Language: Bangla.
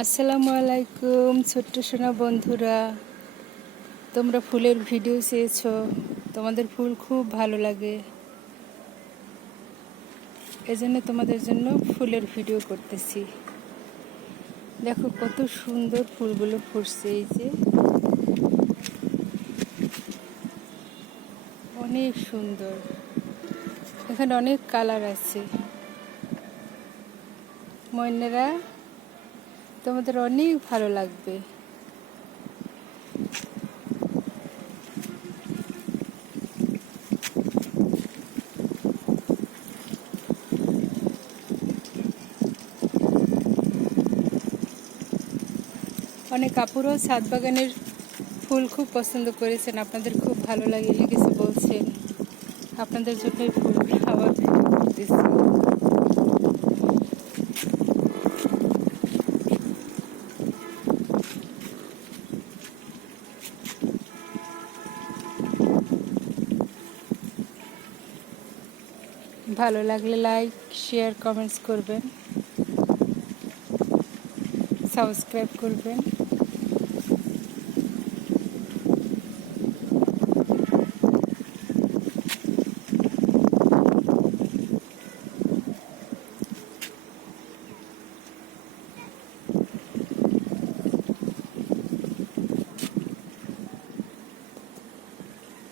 আসসালামু আলাইকুম ছোট্ট সোনা বন্ধুরা, তোমরা ফুলের ভিডিও চেয়েছো। তোমাদের ফুল খুব ভালো লাগে, এজন্য তোমাদের জন্য ফুলের ভিডিও করতেছি। দেখো কত সুন্দর ফুলগুলো ফুটছে, এই যে অনেক সুন্দর। এখানে অনেক কালার আছে। ময়নারা, তোমাদের অনেক ভালো লাগবে। অনেক আপুরাও ছাদ বাগানের ফুল খুব পছন্দ করেছেন, আপনাদের খুব ভালো লেগেছে বলছেন। আপনাদের জন্য এই ফুলগুলো আবার করতেছি। ভালো লাগলে লাইক, শেয়ার, কমেন্টস করবেন, সাবস্ক্রাইব করবেন।